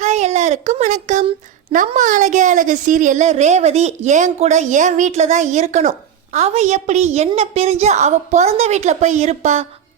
Hi எல்லாருக்கும் வணக்கம். நம்ம அழகே அழகு சீரியலில் ரேவதி என் கூட என் வீட்டில் தான் இருக்கணும். அவள் எப்படி என்ன பிரிஞ்சு அவள் பிறந்த வீட்டில் போய் இருப்பா?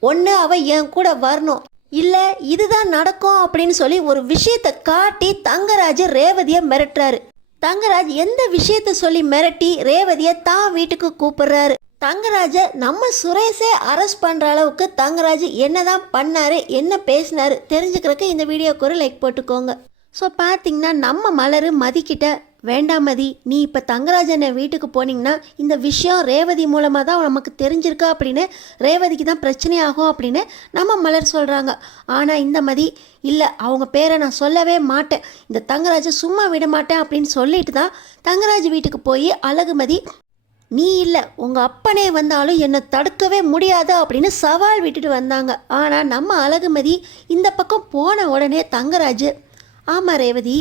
ஒன்று அவள் என் கூட வரணும், இல்லை இதுதான் நடக்கும் அப்படின்னு சொல்லி ஒரு விஷயத்தை காட்டி தங்கராஜ் ரேவதியை மிரட்டுறாரு. தங்கராஜ் எந்த விஷயத்த சொல்லி மிரட்டி ரேவதியை தான் வீட்டுக்கு கூப்பிடுறாரு. தங்கராஜ நம்ம சுரேஷே அரெஸ்ட் பண்ணுற அளவுக்கு தங்கராஜ் என்னதான் பண்ணாரு, என்ன பேசினாரு தெரிஞ்சுக்கிறதுக்கு இந்த வீடியோக்கு ஒரு லைக் போட்டுக்கோங்க. ஸோ பார்த்தீங்கன்னா நம்ம மலர் மதிக்கிட்ட, வேண்டாம் மதி, நீ இப்போ தங்கராஜனை வீட்டுக்கு போனீங்கன்னா இந்த விஷயம் ரேவதி மூலமாக தான் நமக்கு தெரிஞ்சிருக்கா அப்படின்னு ரேவதிக்கு தான் பிரச்சனை ஆகும் அப்படின்னு நம்ம மலர் சொல்கிறாங்க. ஆனால் இந்த மதி இல்லை, அவங்க பேரை நான் சொல்லவே மாட்டேன், இந்த தங்கராஜை சும்மா விட மாட்டேன் அப்படின்னு சொல்லிட்டு தான் தங்கராஜ் வீட்டுக்கு போய் அழகுமதி நீ இல்லை உங்கள் அப்பனே வந்தாலும் என்னை தடுக்கவே முடியாது அப்படின்னு சவால் விட்டுட்டு வந்தாங்க. ஆனால் நம்ம அழகுமதி இந்த பக்கம் போன உடனே தங்கராஜ், ஆமாம் ரேவதி,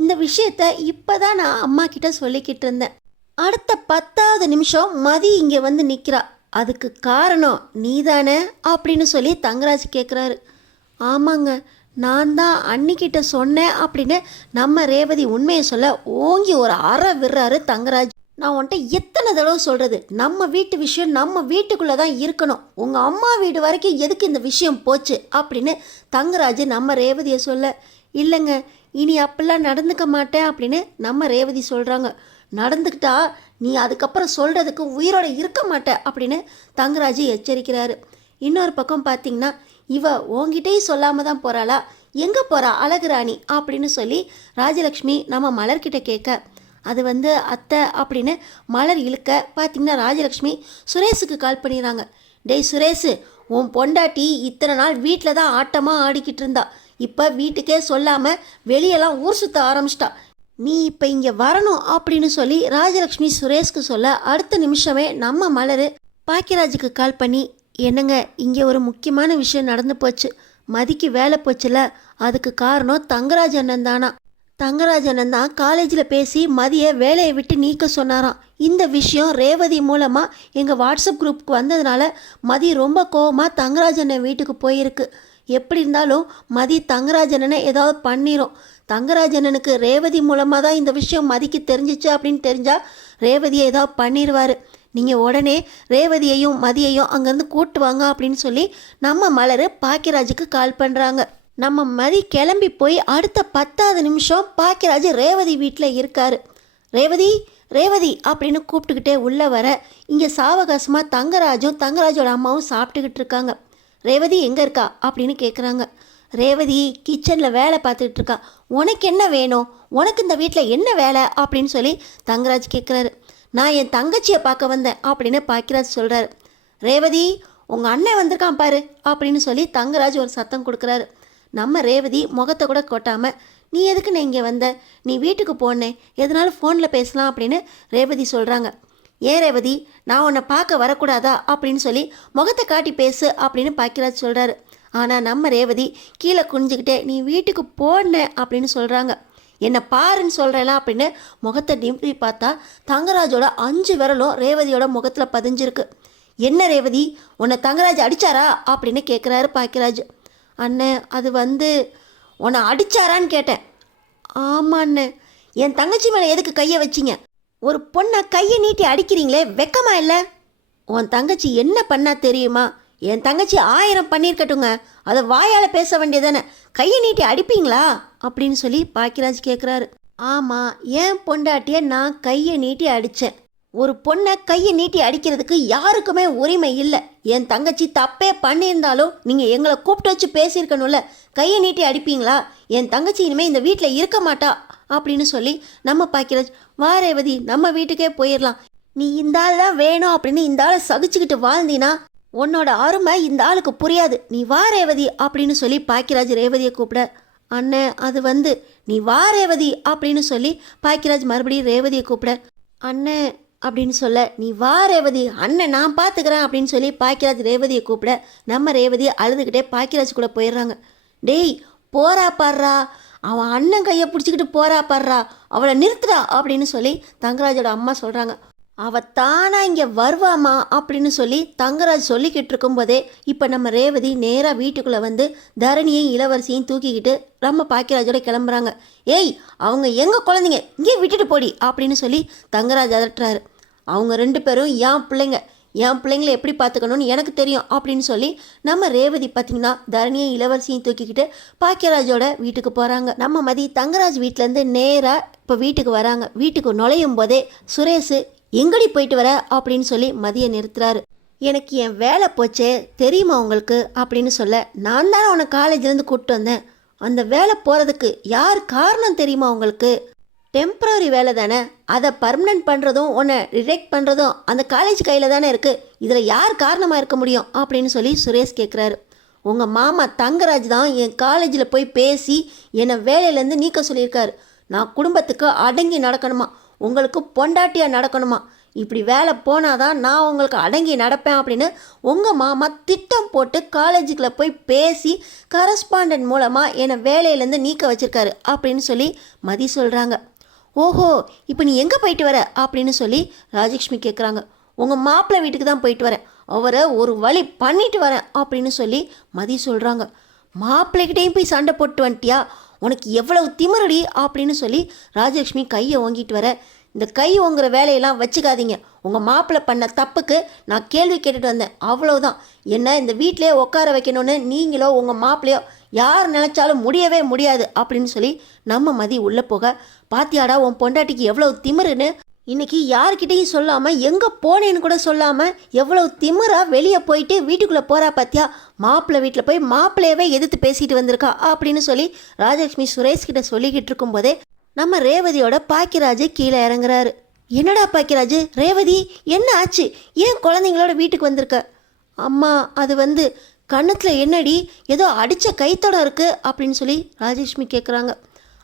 இந்த விஷயத்த இப்போ தான் நான் அம்மா கிட்ட சொல்லிக்கிட்டு இருந்தேன். அடுத்த 10வது நிமிஷம் மதி இங்கே வந்து நிற்கிறா, அதுக்கு காரணம் நீ தானே அப்படின்னு சொல்லி தங்கராஜ் கேட்குறாரு. ஆமாங்க, நான் தான் அன்னிக்கிட்ட சொன்னேன் அப்படின்னு நம்ம ரேவதி உண்மையை சொல்ல ஓங்கி ஒரு அறை விடுறாரு தங்கராஜ். நான் உன்கிட்ட எத்தனை தடவை சொல்கிறது, நம்ம வீட்டு விஷயம் நம்ம வீட்டுக்குள்ளே தான் இருக்கணும், உங்கள் அம்மா வீடு வரைக்கும் எதுக்கு இந்த விஷயம் போச்சு அப்படின்னு தங்கராஜ் நம்ம ரேவதியை சொல்ல, இல்லைங்க இனி அப்படிலாம் நடந்துக்க மாட்டேன் அப்படின்னு நம்ம ரேவதி சொல்கிறாங்க. நடந்துக்கிட்டா நீ அதுக்கப்புறம் சொல்கிறதுக்கு உயிரோட இருக்க மாட்டே அப்படின்னு தங்கராஜ் எச்சரிக்கிறாரு. இன்னொரு பக்கம் பார்த்தீங்கன்னா இவ உங்ககிட்டயும் சொல்லாமல் தான் போகிறாளா, எங்கே போகிறா அழகுராணி அப்படின்னு சொல்லி ராஜலக்ஷ்மி நம்ம மலர்கிட்ட கேட்க, அது அத்தை அப்படின்னு மலர் இழுக்க பார்த்தீங்கன்னா ராஜலக்ஷ்மி சுரேஷுக்கு கால் பண்ணிடுறாங்க. டேய் சுரேஷு, உன் பொண்டாட்டி இத்தனை நாள் வீட்டில் தான் ஆட்டமாக ஆடிக்கிட்டு இருந்தா, இப்போ வீட்டுக்கே சொல்லாமல் வெளியெல்லாம் ஊர் சுற்ற ஆரம்பிச்சிட்டா, நீ இப்போ இங்கே வரணும் அப்படின்னு சொல்லி ராஜலக்ஷ்மி சுரேஷ்க்கு சொல்ல, அடுத்த நிமிஷமே நம்ம மலர் பாக்கியராஜுக்கு கால் பண்ணி, என்னங்க இங்கே ஒரு முக்கியமான விஷயம் நடந்து போச்சு, மதிக்கு வேலை போச்சுல, அதுக்கு காரணம் தங்கராஜ் அண்ணன் தானா. தங்கராஜ் அண்ணன் தான் காலேஜில் பேசி மதியை வேலையை விட்டு நீக்க சொன்னாராம். இந்த விஷயம் ரேவதி மூலமாக எங்கள் வாட்ஸ்அப் குரூப்புக்கு வந்ததுனால மதி ரொம்ப கோவமாக தங்கராஜ் அண்ணன் வீட்டுக்கு போயிருக்கு. எப்படி இருந்தாலும் மதி தங்கராஜ் அண்ணனை ஏதாவது பண்ணிடும். தங்கராஜ் அண்ணனுக்கு ரேவதி மூலமாக தான் இந்த விஷயம் மதிக்கு தெரிஞ்சிச்சு அப்படின்னு தெரிஞ்சால் ரேவதியை ஏதாவது பண்ணிடுவார். நீங்கள் உடனே ரேவதியையும் மதியையும் அங்கேருந்து கூட்டு வாங்க அப்படின்னு சொல்லி நம்ம மலர் பாக்கியராஜுக்கு கால் பண்ணுறாங்க. நம்ம மதி கிளம்பி போய் அடுத்த 10வது நிமிஷம் பாக்கியராஜ் ரேவதி வீட்டில் இருக்கார். ரேவதி ரேவதி அப்படின்னு கூப்பிட்டுக்கிட்டே உள்ளே வர, இங்கே சாவகாசமாக தங்கராஜும் தங்கராஜோட அம்மாவும் சாப்பிட்டுக்கிட்டு இருக்காங்க. ரேவதி எங்கே இருக்கா அப்படின்னு கேட்குறாங்க. ரேவதி கிச்சனில் வேலை பார்த்துக்கிட்டு இருக்கா. உனக்கு என்ன வேணும், உனக்கு இந்த வீட்டில் என்ன வேலை அப்படின்னு சொல்லி தங்கராஜ் கேட்குறாரு. நான் என் தங்கச்சியை பார்க்க வந்தேன் அப்படின்னு பாக்கியராஜ் சொல்கிறாரு. ரேவதி உங்கள் அண்ணன் வந்திருக்கான் பாரு அப்படின்னு சொல்லி தங்கராஜ் ஒரு சத்தம் கொடுக்குறாரு. நம்ம ரேவதி முகத்தை கூட கொட்டாமல், நீ எதுக்கு நான் இங்கே வந்த, நீ வீட்டுக்கு போனேன், எதனாலும் ஃபோனில் பேசலாம் அப்படின்னு ரேவதி சொல்கிறாங்க. ஏன் ரேவதி, நான் உன்னை பார்க்க வரக்கூடாதா அப்படின்னு சொல்லி முகத்தை காட்டி பேசு அப்படின்னு பாக்கியராஜ் சொல்கிறாரு. ஆனால் நம்ம ரேவதி கீழே குனிஞ்சிக்கிட்டே நீ வீட்டுக்கு போன அப்படின்னு சொல்கிறாங்க. என்னை பாருன்னு சொல்கிறேலாம் அப்படின்னு முகத்தை நிம்பி பார்த்தா தங்கராஜோட 5 விரலும் ரேவதியோட முகத்தில் பதிஞ்சிருக்கு. என்ன ரேவதி, உன்னை தங்கராஜ் அடித்தாரா அப்படின்னு கேட்குறாரு பாக்கியராஜ். அண்ணன் அது உன்னை அடித்தாரான்னு கேட்டேன். ஆமாம் அண்ணன். என் தங்கச்சி மேலே எதுக்கு கையை வச்சிங்க, ஒரு பொண்ணை கையை நீட்டி அடிக்கிறீங்களே, வெக்கமா இல்லை? உன் தங்கச்சி என்ன பண்ணா தெரியுமா, என் தங்கச்சி 1000 பண்ணியிருக்கட்டுங்க, அதை வாயால் பேச வேண்டியதானே, கையை நீட்டி அடிப்பீங்களா அப்படின்னு சொல்லி பாக்கியராஜ் கேட்குறாரு. ஆமாம், என் பொண்டாட்டியை நான் கையை நீட்டி அடித்தேன், ஒரு பொண்ணை கையை நீட்டி அடிக்கிறதுக்கு யாருக்குமே உரிமை இல்லை. என் தங்கச்சி தப்பே பண்ணியிருந்தாலும் நீங்கள் எங்களை கூப்பிட்டு வச்சு பேசியிருக்கணும்ல, கையை நீட்டி அடிப்பீங்களா, என் தங்கச்சி இனிமேல் இந்த வீட்டில் இருக்க மாட்டா அப்படின்னு சொல்லி நம்ம பாக்கியராஜ், வா ரேவதி நம்ம வீட்டுக்கே போயிடலாம், நீ இந்த ஆள் தான் வேணும் அப்படின்னு இந்த ஆளை சகிச்சுக்கிட்டு வாழ்ந்தினா உன்னோட அருமை இந்த ஆளுக்கு புரியாது, நீ வா ரேவதி அப்படின்னு சொல்லி பாக்கியராஜ் ரேவதியை கூப்பிட, அண்ணன் அது நீ வா ரேவதி அப்படின்னு சொல்லி பாக்கியராஜ் மறுபடியும் ரேவதியை கூப்பிட, அண்ணன் அப்படின்னு சொல்ல, நீ வா ரேவதி அண்ணன் நான் பார்த்துக்கிறேன் அப்படின்னு சொல்லி பாக்கியராஜ் ரேவதியை கூப்பிட, நம்ம ரேவதி அழுதுகிட்டே பாக்கியராஜ் கூட போயிடுறாங்க. டேய் போறா பாடுறா, அவன் அண்ணன் கையை பிடிச்சிக்கிட்டு போறா பாடுறா, அவளை நிறுத்துறா அப்படின்னு சொல்லி தங்கராஜோட அம்மா சொல்கிறாங்க. அவ தானா இங்கே வருவாமா அப்படின்னு சொல்லி தங்கராஜ் சொல்லிக்கிட்டு இருக்கும்போதே இப்போ நம்ம ரேவதி நேராக வீட்டுக்குள்ளே வந்து தரணியையும் இளவரசியையும் தூக்கிக்கிட்டு நம்ம பாக்கியராஜோட கிளம்புறாங்க. ஏய், அவங்க எங்கள் குழந்தைங்க, இங்கே விட்டுட்டு போடி அப்படின்னு சொல்லி தங்கராஜ் அதட்டுறாரு. அவங்க 2 பேரும் என் பிள்ளைங்களை எப்படி பார்த்துக்கணும்னு எனக்கு தெரியும் அப்படின்னு சொல்லி நம்ம ரேவதி பார்த்திங்கன்னா தரணியும் இளவரசியும் தூக்கிக்கிட்டு பாக்கியராஜோட வீட்டுக்கு போகிறாங்க. நம்ம மதி தங்கராஜ் வீட்டிலேருந்து நேராக இப்போ வீட்டுக்கு வராங்க. வீட்டுக்கு நுழையும் போதே சுரேஷ் எங்கடி போயிட்டு வர அப்படின்னு சொல்லி மதியை நிறுத்துறாரு. எனக்கு என் வேலை போச்சே தெரியுமா உங்களுக்கு அப்படின்னு சொல்ல, நான் தானே உன்னை காலேஜ்லேருந்து கூப்பிட்டு வந்தேன். அந்த வேலை போகிறதுக்கு யார் காரணம் தெரியுமா உங்களுக்கு? டெம்ப்ரவரி வேலை தானே, அதை பர்மனெண்ட் பண்ணுறதும் உன்னை ரிஜெக்ட் பண்ணுறதும் அந்த காலேஜ் கையில் தானே இருக்குது. இதில் யார் காரணமாக இருக்க முடியும் அப்படின்னு சொல்லி சுரேஷ் கேட்குறாரு. உங்கள் மாமா தங்கராஜ் தான் என் காலேஜில் போய் பேசி என்னை வேலையிலேருந்து நீக்க சொல்லியிருக்காரு. நான் குடும்பத்துக்கு அடங்கி நடக்கணுமா, உங்களுக்கு பொண்டாட்டியாக நடக்கணுமா, இப்படி வேலை போனாதான் நான் உங்களுக்கு அடங்கி நடப்பேன் அப்படின்னு உங்கள் மாமா திட்டம் போட்டு காலேஜுக்குள்ளே போய் பேசி கரஸ்பாண்டன்ட் மூலமாக என்னை வேலையிலேருந்து நீக்க வச்சுருக்காரு அப்படின்னு சொல்லி மதி சொல்கிறாங்க. ஓஹோ, இப்போ நீ எங்கே போயிட்டு வர அப்படின்னு சொல்லி ராஜலக்ஷ்மி கேட்குறாங்க. உங்கள் மாப்பிள்ளை வீட்டுக்கு தான் போயிட்டு வரேன், அவரை ஒரு வழி பண்ணிட்டு வரேன் அப்படின்னு சொல்லி மதி சொல்கிறாங்க. மாப்பிள்ளைகிட்டையும் போய் சண்டை போட்டு வந்துட்டியா, உனக்கு எவ்வளவு திமிரடி அப்படின்னு சொல்லி ராஜலக்ஷ்மி கையை ஓங்கிட்டு வர, இந்த கை ஓங்குற வேலையெல்லாம் வச்சுக்காதீங்க. உங்கள் மாப்பிள்ளை பண்ண தப்புக்கு நான் கேள்வி கேட்டுட்டு வந்தேன், அவ்வளோதான். என்ன இந்த வீட்டிலே உட்கார வைக்கணும்னு நீங்களோ உங்கள் மாப்பிள்ளையோ யார் நினச்சாலும் முடியவே முடியாது அப்படின்னு சொல்லி நம்ம மதி உள்ளே போக, பாத்தியாடா உன் பொண்டாட்டிக்கு எவ்வளவு திமிருன்னு, இன்னைக்கு யார்கிட்டையும் சொல்லாமல் எங்கே போனேன்னு கூட சொல்லாமல் எவ்வளவு திமிராக வெளியே போயிட்டு வீட்டுக்குள்ளே போகிறா பாத்தியா, மாப்பிள்ளை வீட்டில் போய் மாப்பிள்ளையவே எதிர்த்து பேசிட்டு வந்திருக்கா அப்படின்னு சொல்லி ராஜலக்ஷ்மி சுரேஷ்கிட்ட சொல்லிக்கிட்டு இருக்கும்போதே நம்ம ரேவதியோட பாக்கியராஜ் கீழே இறங்குறாரு. என்னடா பாக்கியராஜ், ரேவதி என்ன ஆச்சு, ஏன் குழந்தைங்களோட வீட்டுக்கு வந்திருக்க? அம்மா, அது கன்னத்தில் என்னடி ஏதோ அடித்த கைத்தடம் இருக்குது அப்படின்னு சொல்லி ராஜலக்ஷ்மி கேட்குறாங்க.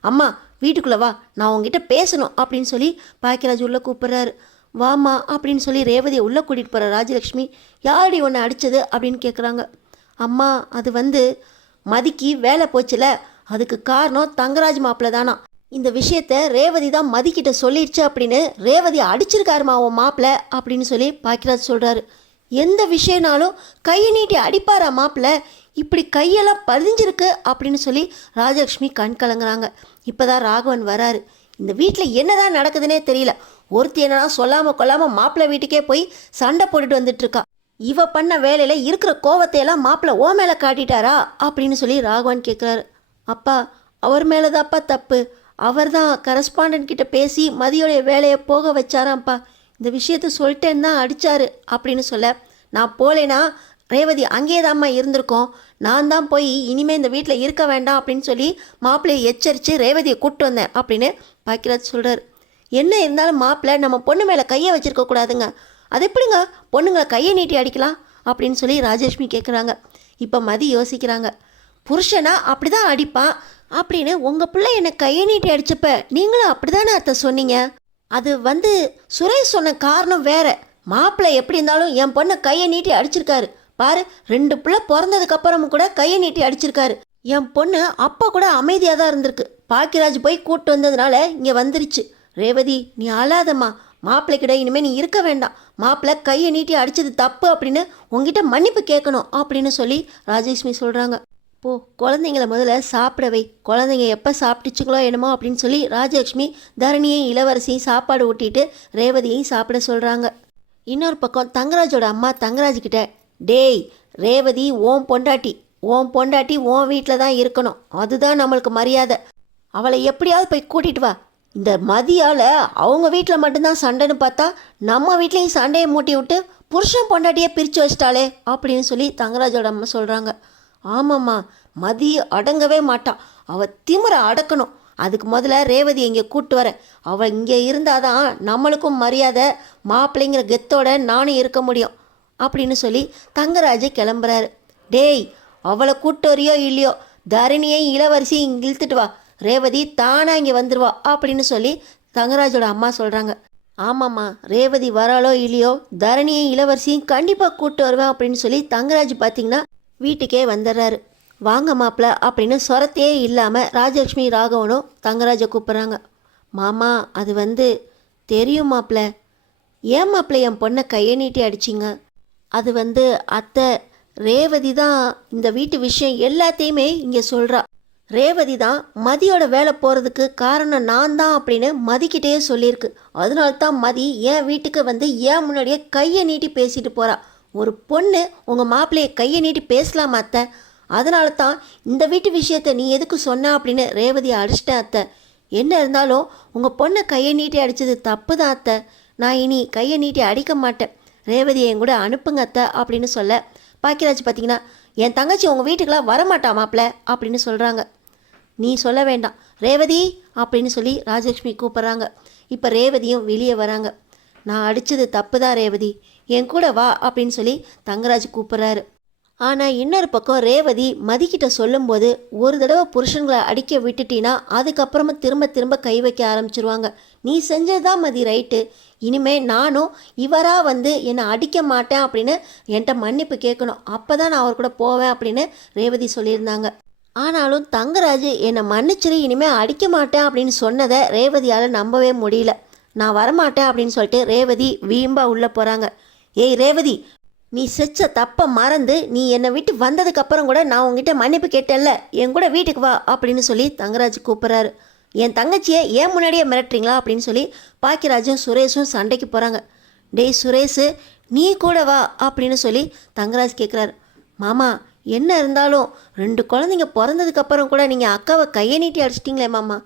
அம்மா வீட்டுக்குள்ளே வா, நான் உங்ககிட்ட பேசணும் அப்படின்னு சொல்லி பாக்கியராஜ் உள்ளே கூப்பிட்றாரு. வாமா அப்படின்னு சொல்லி ரேவதியை உள்ளே கூட்டிகிட்டு போகிற ராஜலக்ஷ்மி, யாரடி ஒன்று அடித்தது அப்படின்னு கேட்குறாங்க. அம்மா, அது மதிக்கு வேலை போச்சுல, அதுக்கு காரணம் தங்கராஜ் மாப்பிள்ளை தானா. இந்த விஷயத்த ரேவதி தான் மதிக்கிட்ட சொல்லிடுச்சு அப்படின்னு ரேவதி அடிச்சிருக்காருமா உன் மாப்பிள்ளை அப்படின்னு சொல்லி பாக்கியராஜ் சொல்கிறாரு. எந்த விஷயம்னாலும் கையை நீட்டி அடிப்பாரா மாப்பிள்ளை, இப்படி கையெல்லாம் பதிஞ்சிருக்கு அப்படின்னு சொல்லி ராஜலக்ஷ்மி கண் கலங்குறாங்க. இப்போ தான் ராகவன் வராரு. இந்த வீட்டில் என்னதான் நடக்குதுன்னே தெரியல, ஒருத்தி என்னன்னா சொல்லாமல் கொள்ளாமல் மாப்பிள்ளை வீட்டுக்கே போய் சண்டை போட்டுட்டு வந்துட்டுருக்கா. இவ பண்ண வேலையில் இருக்கிற கோவத்தையெல்லாம் மாப்பிள்ளை ஓ மேலே காட்டிட்டாரா அப்படின்னு சொல்லி ராகவன் கேட்குறாரு. அப்பா, அவர் மேலே தான்ப்பா தப்பு, அவர் தான் கரஸ்பாண்டன்ட் கிட்ட பேசி மதியோடைய வேலையை போக வச்சாராம்ப்பா, இந்த விஷயத்த சொல்லிட்டேன்னு தான் அடித்தாரு அப்படின்னு சொல்ல, நான் போலேனா ரேவதி அங்கேயே தான்மா இருந்திருக்கோம், நான் தான் போய் இனிமேல் இந்த வீட்டில் இருக்க வேண்டாம் அப்படின்னு சொல்லி மாப்பிள்ளையை எச்சரித்து ரேவதியை கூப்பிட்டு வந்தேன் அப்படின்னு பாக்கியராஜ் சொல்கிறார். என்ன இருந்தாலும் மாப்பிள்ளை நம்ம பொண்ணு மேலே கையை வச்சுருக்க கூடாதுங்க, அது எப்படிங்க பொண்ணுங்களை கையை நீட்டி அடிக்கலாம் அப்படின்னு சொல்லி ராஜலக்ஷ்மி கேட்குறாங்க. இப்போ மதி யோசிக்கிறாங்க. புருஷனா அப்படி தான் அடிப்பான் அப்படின்னு உங்கள் பிள்ளை என்னை கையை நீட்டி அடித்தப்ப நீங்களும் அப்படி தானே அத்தை சொன்னீங்க. அது சுரேஷ் சொன்ன காரணம் வேற, மாப்பிள்ளை எப்படி இருந்தாலும் என் பொண்ணை கையை நீட்டி அடிச்சிருக்காரு பாரு, 2 பிள்ளை பிறந்ததுக்கப்புறமும் கூட கையை நீட்டி அடிச்சிருக்காரு. என் பொண்ணு அப்போ கூட அமைதியாக தான் இருந்திருக்கு, பாக்கியராஜ் போய் கூப்பிட்டு வந்ததுனால இங்கே வந்துருச்சு. ரேவதி, நீ அழாதம்மா, மாப்பிள்ளைக்கிட்ட இனிமேல் நீ இருக்க வேண்டாம், மாப்பிள்ளை கையை நீட்டி அடித்தது தப்பு அப்படின்னு உங்ககிட்ட மன்னிப்பு கேட்கணும் அப்படின்னு சொல்லி ராஜலக்ஷ்மி சொல்கிறாங்க. போ, குழந்தைங்கள முதல்ல சாப்பிட வை, குழந்தைங்க எப்போ சாப்பிட்டுச்சுங்களோ என்னமோ அப்படின்னு சொல்லி ராஜலக்ஷ்மி தரணியையும் இளவரசியும் சாப்பாடு ஊட்டிட்டு ரேவதியையும் சாப்பிட சொல்கிறாங்க. இன்னொரு பக்கம் தங்கராஜோட அம்மா தங்கராஜ்கிட்ட, டேய் ரேவதி உன் பொண்டாட்டி உன் வீட்டில் தான் இருக்கணும், அதுதான் நம்மளுக்கு மரியாதை, அவளை எப்படியாவது போய் கூட்டிகிட்டு வா. இந்த மதியால் அவங்க வீட்டில் மட்டும்தான் சண்டைன்னு பார்த்தா நம்ம வீட்லேயும் சண்டையை மூட்டி விட்டு புருஷன் பொண்டாட்டியே பிரித்து வச்சிட்டாளே அப்படின்னு சொல்லி தங்கராஜோட அம்மா சொல்கிறாங்க. ஆமாம்மா, மதி அடங்கவே மாட்டான், அவள் திமிரை அடக்கணும், அதுக்கு முதல்ல ரேவதி இங்கே கூப்பிட்டு வரேன், அவள் இங்கே இருந்தால் தான் நம்மளுக்கும் மரியாதை, மாப்பிள்ளைங்கிற கெத்தோட நானும் இருக்க முடியும் அப்படின்னு சொல்லி தங்கராஜ் கிளம்புறாரு. டேய், அவளை கூப்பிட்டு வரையோ இல்லையோ தரணியையும் இளவரசியும் இங்கே இழுத்துட்டு வா, ரேவதி தானாக இங்கே வந்துடுவா அப்படின்னு சொல்லி தங்கராஜோட அம்மா சொல்கிறாங்க. ஆமாம்மா, ரேவதி வராளோ இல்லையோ தரணியையும் இளவரசியும் கண்டிப்பாக கூப்பிட்டு வருவேன் அப்படின்னு சொல்லி தங்கராஜ் பார்த்திங்கன்னா வீட்டுக்கே வந்துடுறாரு. வாங்க மாப்பிள்ள அப்படின்னு சொரத்தையே இல்லாமல் ராஜலக்ஷ்மி ராகவனும் தங்கராஜை கூப்பிட்றாங்க. மாமா, அது தெரியும் மாப்பிள்ள, ஏன் மாப்பிள்ளை என் பொண்ணை கையை நீட்டி அடிச்சிங்க? அது வந்து அத்தை, ரேவதி தான் இந்த வீட்டு விஷயம் எல்லாத்தையுமே இங்கே சொல்கிறா. ரேவதி தான் மதியோட வேலை போகிறதுக்கு காரணம் நான் தான் அப்படின்னு மதிக்கிட்டே சொல்லியிருக்கு. அதனால தான் மதி என் வீட்டுக்கு வந்து ஏன் முன்னாடியே கையை நீட்டி பேசிட்டு போகிறா. ஒரு பொண்ணு உங்கள் மாப்பிள்ளையை கையை நீட்டி பேசலாமா அத்தை? அதனால தான் இந்த வீட்டு விஷயத்தை நீ எதுக்கு சொன்ன அப்படின்னு ரேவதியை அடிச்சிட்டேன் அத்தை. என்ன இருந்தாலும் உங்கள் பொண்ணை கையை நீட்டி அடித்தது தப்பு தான் அத்தை. நான் இனி கையை நீட்டி அடிக்க மாட்டேன். ரேவதியை என் கூட அனுப்புங்க அத்தை அப்படின்னு சொல்ல, பாக்கியராஜ் பார்த்தீங்கன்னா, என் தங்கச்சி உங்கள் வீட்டுக்கெல்லாம் வரமாட்டா மாப்பிள்ள அப்படின்னு சொல்கிறாங்க. நீ சொல்ல வேண்டாம் ரேவதி அப்படின்னு சொல்லி ராஜலக்ஷ்மி கூப்பிட்றாங்க. இப்போ ரேவதியும் வெளியே வராங்க. நான் அடித்தது தப்பு தான் ரேவதி, என் கூட வா அப்படின்னு சொல்லி தங்கராஜ் கூப்பிட்றாரு. ஆனால் இன்னொரு பக்கம் ரேவதி மதிக்கிட்ட சொல்லும்போது, ஒரு தடவை புருஷன்களை அடிக்க விட்டுட்டினா அதுக்கப்புறமா திரும்ப திரும்ப கை வைக்க ஆரம்பிச்சிருவாங்க. நீ செஞ்சதுதான் மதி ரைட்டு, இனிமே நானும் இவராக வந்து என்னை அடிக்க மாட்டேன் அப்படின்னு என்கிட்ட மன்னிப்பு கேட்கணும், அப்போ தான் நான் அவர் கூட போவேன் அப்படின்னு ரேவதி சொல்லியிருந்தாங்க. ஆனாலும் தங்கராஜ் என்னை மன்னிச்சிரு, இனிமேல் அடிக்க மாட்டேன் அப்படின்னு சொன்னதை ரேவதியால் நம்பவே முடியல. நான் வரமாட்டேன் அப்படின்னு சொல்லிட்டு ரேவதி வீம்பா உள்ளே போகிறாங்க. ஏய் ரேவதி, நீ செச்ச தப்பை மறந்து நீ என்னை விட்டு வந்ததுக்கப்புறம் கூட நான் உங்ககிட்ட மன்னிப்பு கேட்டேன்ல, என் கூட வீட்டுக்கு வா அப்படின்னு சொல்லி தங்கராஜ் கூப்பிட்றாரு. என் தங்கச்சியை ஏன் முன்னாடியே மிரட்டுறீங்களா அப்படின்னு சொல்லி பாக்கியராஜும் சுரேஷும் சண்டைக்கு போகிறாங்க. டேய் சுரேஷு, நீ கூட வா அப்படின்னு சொல்லி தங்கராஜ் கேட்குறாரு. மாமா, என்ன இருந்தாலும் 2 குழந்தைங்க பிறந்ததுக்கப்புறம் கூட நீங்கள் அக்காவை கையை நீட்டி அடிச்சிட்டிங்களே மாமா,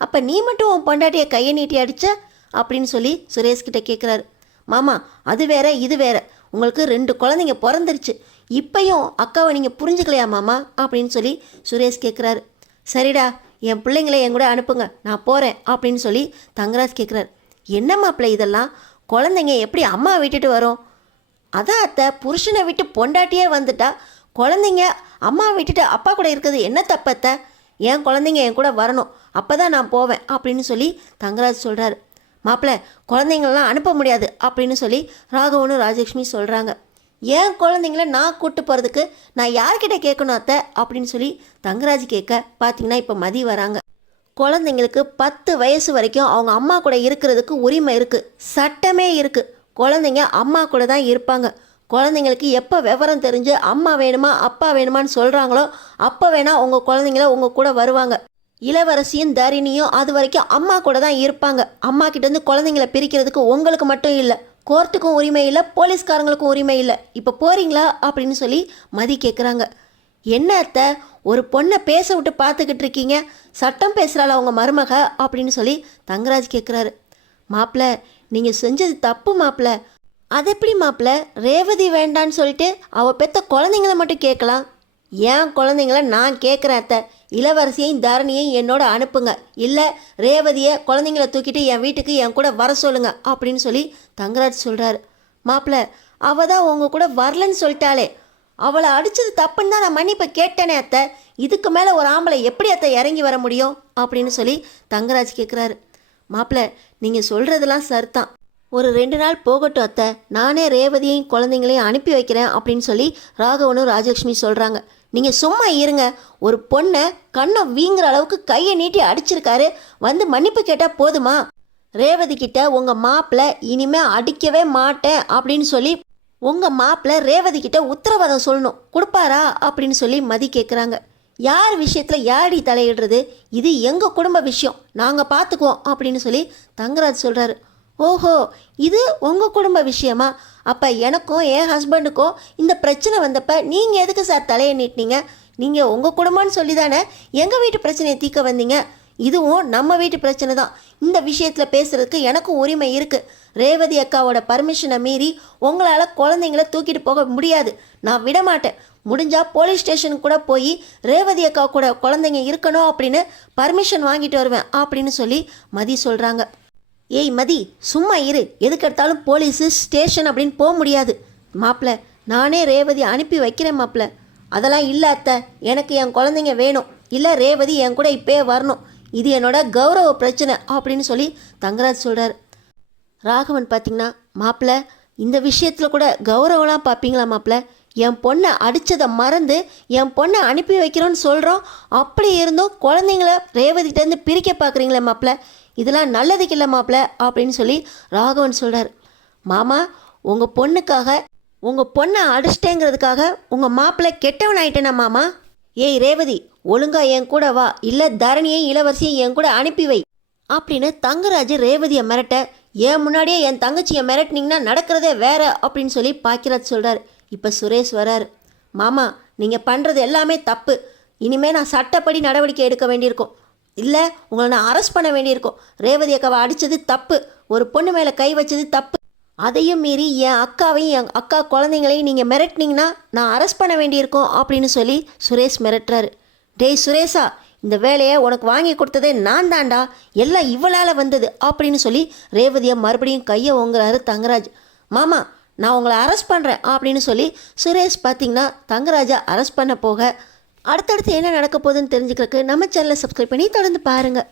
அப்போ நீ மட்டும் உன் பொண்டாட்டியை கையை நீட்டி அடித்த அப்படின்னு சொல்லி சுரேஷ்கிட்ட கேட்குறாரு. மாமா, அது வேற இது வேற, உங்களுக்கு 2 குழந்தைங்க பிறந்துருச்சு, இப்பையும் அக்காவை நீங்கள் புரிஞ்சுக்கலையா மாமா அப்படின்னு சொல்லி சுரேஷ் கேட்குறாரு. சரிடா, என் பிள்ளைங்களை என் கூட அனுப்புங்க, நான் போகிறேன் அப்படின்னு சொல்லி தங்கராஜ் கேட்குறாரு. என்ன மாப்பிள்ளை இதெல்லாம், குழந்தைங்க எப்படி அம்மா விட்டுட்டு வரும்? அதான் அத்தை, புருஷனை விட்டு பொண்டாட்டியே வந்துட்டா குழந்தைங்க அம்மா விட்டுட்டு அப்பா கூட இருக்கிறது என்ன தப்பத்தை? என் குழந்தைங்க என் கூட வரணும், அப்போ தான் நான் போவேன் அப்படின்னு சொல்லி தங்கராஜ் சொல்கிறாரு. மாப்பிள்ளை, குழந்தைங்களெலாம் அனுப்ப முடியாது அப்படின்னு சொல்லி ராகவனும் ராஜலக்ஷ்மி சொல்கிறாங்க. ஏன் குழந்தைங்கள நான் கூப்பிட்டு போகிறதுக்கு நான் யார்கிட்ட கேட்கணும் அத்தை அப்படின்னு சொல்லி தங்கராஜ் கேட்க, பார்த்தீங்கன்னா இப்போ மதி வராங்க. குழந்தைங்களுக்கு 10 வயசு வரைக்கும் அவங்க அம்மா கூட இருக்கிறதுக்கு உரிமை இருக்குது, சட்டமே இருக்குது. குழந்தைங்க அம்மா கூட தான் இருப்பாங்க. குழந்தைங்களுக்கு எப்போ விவரம் தெரிஞ்சு அம்மா வேணுமா அப்பா வேணுமான்னு சொல்கிறாங்களோ அப்போ வேணால் உங்கள் குழந்தைங்கள உங்கள் கூட வருவாங்க. இளவரசியும் தரிணியும் அது வரைக்கும் அம்மா கூட தான் இருப்பாங்க. அம்மா கிட்டேருந்து குழந்தைங்கள பிரிக்கிறதுக்கு உங்களுக்கு மட்டும் இல்லை, கோர்ட்டுக்கும் உரிமை இல்லை, போலீஸ்காரங்களுக்கும் உரிமை இல்லை. இப்போ போகிறீங்களா அப்படின்னு சொல்லி மதி கேட்குறாங்க. என்ன அத்தை, ஒரு பொண்ணை பேச விட்டு பார்த்துக்கிட்டு இருக்கீங்க, சட்டம் பேசுகிறாள் அவங்க மருமக அப்படின்னு சொல்லி தங்கராஜ் கேட்குறாரு. மாப்பிள்ளை, நீங்கள் செஞ்சது தப்பு மாப்பிள்ளை. அது எப்படி மாப்பிள்ளை, ரேவதி வேண்டான்னு சொல்லிட்டு அவள் பெற்ற குழந்தைங்கள மட்டும் கேட்கலாம்? ஏன் குழந்தைங்கள நான் கேட்குறேன் அத்தை, இளவரசியையும் தரணியையும் என்னோட அனுப்புங்க, இல்லை ரேவதியை குழந்தைங்கள தூக்கிட்டு என் வீட்டுக்கு என் கூட வர சொல்லுங்க அப்படின்னு சொல்லி தங்கராஜ் சொல்கிறாரு. மாப்பிள்ளை, அவள் தான் உங்கள் கூட வரலன்னு சொல்லிட்டாளே, அவளை அடித்தது தப்புன்னு தான் நான் மன்னிப்பை கேட்டேனே அத்தை, இதுக்கு மேலே ஒரு ஆம்பளை எப்படி அத்தை இறங்கி வர முடியும் அப்படின்னு சொல்லி தங்கராஜ் கேட்குறாரு. மாப்பிள்ளை, நீங்கள் சொல்கிறதெல்லாம் சரிதான், ஒரு 2 நாள் போகட்டும் அத்தை, நானே ரேவதியையும் குழந்தைங்களையும் அனுப்பி வைக்கிறேன் அப்படின்னு சொல்லி ராகவனும் ராஜலக்ஷ்மி சொல்கிறாங்க. நீங்கள் சும்மா இருங்க, ஒரு பொண்ணை கண்ணம் வீங்குற அளவுக்கு கையை நீட்டி அடிச்சிருக்காரு, வந்து மன்னிப்பு கேட்டால் போதுமா? ரேவதி கிட்ட உங்கள் மாப்பிள்ளை இனிமே அடிக்கவே மாட்டேன் அப்படின்னு சொல்லி உங்கள் மாப்பிள்ளை ரேவதி கிட்ட உத்தரவாதம் சொல்லணும், கொடுப்பாரா அப்படின்னு சொல்லி மதி கேட்குறாங்க. யார் விஷயத்தில் யாரடி தலையிடுறது, இது எங்கள் குடும்ப விஷயம், நாங்கள் பார்த்துக்குவோம் அப்படின்னு சொல்லி தங்கராஜ் சொல்கிறாரு. ஓஹோ, இது உங்கள் குடும்ப விஷயமா? அப்போ எனக்கும் என் ஹஸ்பண்டுக்கும் இந்த பிரச்சனை வந்தப்போ நீங்கள் எதுக்கு சார் தலையை நீட்டினீங்க? நீங்கள் உங்கள் குடும்பம்னு சொல்லி தானே எங்கள் வீட்டு பிரச்சனையை தீர்க்க வந்தீங்க. இதுவும் நம்ம வீட்டு பிரச்சனை தான், இந்த விஷயத்தில் பேசுகிறதுக்கு எனக்கும் உரிமை இருக்குது. ரேவதி அக்காவோட பர்மிஷனை மீறி உங்களால் குழந்தைங்கள தூக்கிட்டு போக முடியாது, நான் விட மாட்டேன். முடிஞ்சால் போலீஸ் ஸ்டேஷனுக்கு கூட போய் ரேவதி அக்கா கூட குழந்தைங்க இருக்கணும் அப்படின்னு பர்மிஷன் வாங்கிட்டு வருவேன் அப்படின்னு சொல்லி மதி சொல்கிறாங்க. ஏய் மதி, சும்மா இரு, எதுக்கெடுத்தாலும் போலீஸு ஸ்டேஷன் அப்படின்னு போக முடியாது. மாப்பிள்ளை, நானே ரேவதி அனுப்பி வைக்கிறேன் மாப்பிள்ளை. அதெல்லாம் இல்லை அத்தை, எனக்கு என் குழந்தைங்க வேணும், இல்லை ரேவதி என் கூட இப்போயே வரணும், இது என்னோட கௌரவ பிரச்சனை அப்படின்னு சொல்லி தங்கராஜ் சொல்கிறார். ராகவன் பார்த்திங்கன்னா, மாப்பிள்ளை இந்த விஷயத்தில் கூட கௌரவம்லாம் பார்ப்பீங்களா மாப்பிள்ளை? என் பொண்ணை அடித்ததை மறந்து என் பொண்ணை அனுப்பி வைக்கிறோன்னு சொல்கிறோம், அப்படி இருந்தும் குழந்தைங்கள ரேவதிகிட்டேருந்து பிரிக்க பார்க்குறீங்களே மாப்பிள்ளை, இதெல்லாம் நல்லதுக்கு இல்லை மாப்பிள்ளை அப்படின்னு சொல்லி ராகவன் சொல்கிறார். மாமா உங்கள் பொண்ணுக்காக உங்கள் பொண்ணை அடிச்சிட்டேங்கிறதுக்காக உங்கள் மாப்பிள்ளை கெட்டவன் ஆயிட்டேனா மாமா? ஏய் ரேவதி, ஒழுங்கா என் கூட வா, இல்லை தரணியையும் இளவரசியும் என் கூட அனுப்பி வை அப்படின்னு தங்கராஜ் ரேவதியை மிரட்ட, ஏன் முன்னாடியே என் தங்கச்சியை மிரட்டினீங்கன்னா நடக்கிறதே வேற அப்படின்னு சொல்லி பாக்கியராஜ் சொல்கிறார். இப்போ சுரேஷ் வரார். மாமா நீங்கள் பண்ணுறது எல்லாமே தப்பு, இனிமேல் நான் சட்டப்படி நடவடிக்கை எடுக்க வேண்டியிருக்கும், இல்லை உங்களை நான் அரெஸ்ட் பண்ண வேண்டியிருக்கும். ரேவதி அக்காவை அடித்தது தப்பு, ஒரு பொண்ணு மேலே கை வச்சது தப்பு, அதையும் மீறி என் அக்காவையும் என் அக்கா குழந்தைங்களையும் நீங்கள் மிரட்டினீங்கன்னா நான் அரெஸ்ட் பண்ண வேண்டியிருக்கோம் அப்படின்னு சொல்லி சுரேஷ் மிரட்டுறாரு. டேய் சுரேஷா, இந்த வேலையை உனக்கு வாங்கி கொடுத்ததே நான் தாண்டா, எல்லாம் இவளால் வந்தது அப்படின்னு சொல்லி ரேவதியை மறுபடியும் கையை ஓங்குறாரு தங்கராஜ். மாமா நான் உங்களை அரெஸ்ட் பண்ணுறேன் அப்படின்னு சொல்லி சுரேஷ் பார்த்திங்கன்னா தங்கராஜை அரெஸ்ட் பண்ண போக அடுத்தடுத்து என்ன நடக்க போகுதுன்னு தெரிஞ்சுக்கிறதுக்கு நம்ம சேனலை சப்ஸ்கிரைப் பண்ணி தொடர்ந்து பாருங்கள்.